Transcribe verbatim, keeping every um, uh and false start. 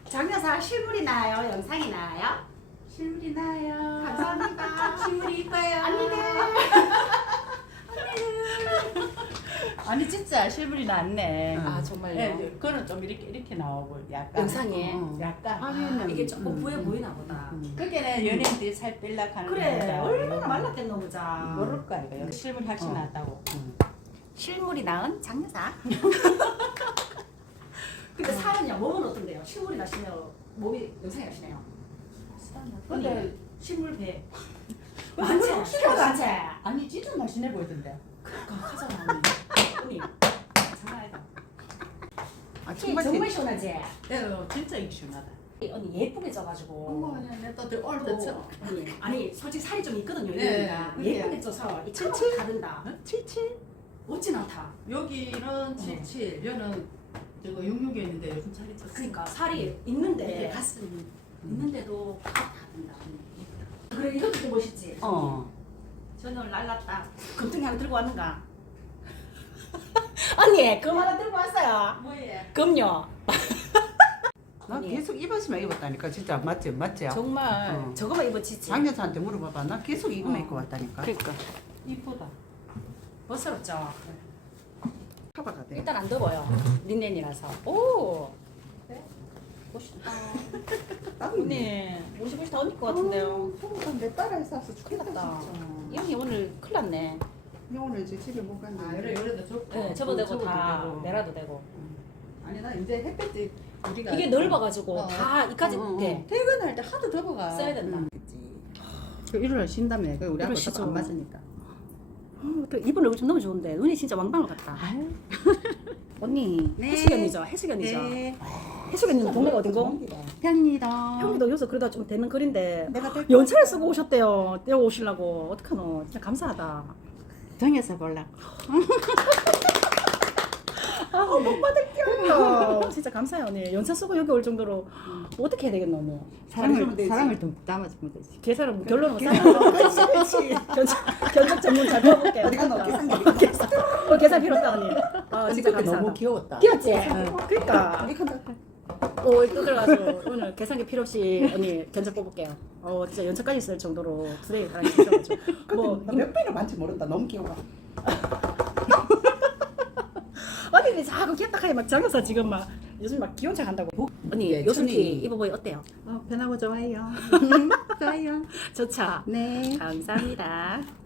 장여사 실물이 나요? 영상이 나요? 실물이 나요. 감사합니다. 실물이 이뻐요. 언니들. 아니 진짜 실물이 낫네. 아, 정말요? 네, 그거는 좀 이렇게 이렇게 나오고 약간 영상에? 어, 약간 아, 이게 조금 음, 부해 음. 보이나 보다. 그게는 연예인들이 살 뺄라 하는 그래, 거다. 얼마나 말랐겠노 보자. 모를 거야 이거. 실물 훨씬 어. 낫다고. 실물이 나은 장여사. 근데 살은요, 몸은 어떤데요? 실물이 나시면 몸이 영상이 나시네요. 근데 실물 배. 많지? 실물 많지? 아니 진짜 맛있네 보이던데. 그러니까 하잖아, 언니. 언니, 장난 아니다. 아 정말, 정말 시원하지? 네, 어, 진짜 익시원하다. 언니 예쁘게 쪄가지고. 어머, 내가 또 오늘 또, 더 언니, 아니 솔직히 살이 좀 있거든요. 네, 얘가. 그게. 예쁘게 쪄서 이 차가 다른다. 칠칠. 어찌 나타. 여기는 칠칠, 여는 저거 육육에 있는데 요즘 살이 쪘어. 그러니까 살이 있는데 네. 가슴 있는데도 다 다른다. 그래 이것도 좀 멋있지. 어. 저는 오늘 날랐다. 금통이 하나 들고 왔는가? 언니 금 하나 들고 왔어요. 뭐예? 금요. 나 언니. 계속 입었으면 입었다니까 진짜 맞지 맞지? 정말 어. 저거만 입어지지. 장녀사한테 물어봐봐. 나 계속 이거만 어. 입고 왔다니까. 그러니까 이쁘다. 멋스럽죠. 커버가 돼. 일단 안 더워요. 린넨이라서. 오. 네? 멋있다. 언니. 언니 옷이 옷이 다 언니 것 같은데요. 내 딸아이 사서 큰일 죽겠다 났다. 진짜. 이 언니 오늘 큰일 났네. 이 오늘 이제 집에 못 갔네. 아, 요래 요래도 좋고. 네, 접어도 되고 접어도 다 되고. 내라도 되고. 아니 나 이제 햇볕이 우리가 이게 넓어가지고 어. 다 이까지 어, 어, 어. 돼. 퇴근할 때 하도 덮어가. 써야 된다. 응. 그 일요일 쉰다며. 그 우리 일요일 하고 쉬죠. 안 맞으니까. 음, 또 이분 얼굴 좀 너무 좋은데 눈이 진짜 왕방울 같다. 아유. 언니 네. 해수기 언니죠? 해수기 언니죠? 네. 해수기 언니는 동네가 어딘고? 편이다. 형님도 여기서 그래도 좀 되는 거리인데 내가 될 연차를 쓰고 오셨대요. 떼어 오시려고. 어떡하노? 진짜 감사하다. 정해서 볼라. 아, 못 받을게요. 진짜 감사해요, 언니. 연차 쓰고 여기 올 정도로 어떻게 해야 되겠노, 언니? 사랑을 사랑을 좀 담아주면 되지. 계산은 결론은 싸요. 그렇지 그렇지. 견적, 견적 전문 잘 뽑아볼게요. 어디 가노? 계산, 계산. 어, 계산 필요 없다, 언니. 아, 근데 진짜 그게 감사하다. 너무 귀여웠다. 귀엽지? 응. 그러니까. 우리 큰다. 오, 또 들어가서 오늘 계산기 필요 없이 언니 견적 뽑을게요. 어, 진짜 연차까지 쓸 정도로 두레이 하나 주셔가지고. 뭐, 뭐, 몇 배로 많지 모른다. 너무 귀여워. 언니들이 자꾸 깨딱하게 막 장여사 지금 막 요즘 막 기혼차 간다고. 언니, 예, 요즘 티 천이. 입어보이 어때요? 어, 편하고 좋아요. 좋아요. 좋죠? 네. 감사합니다.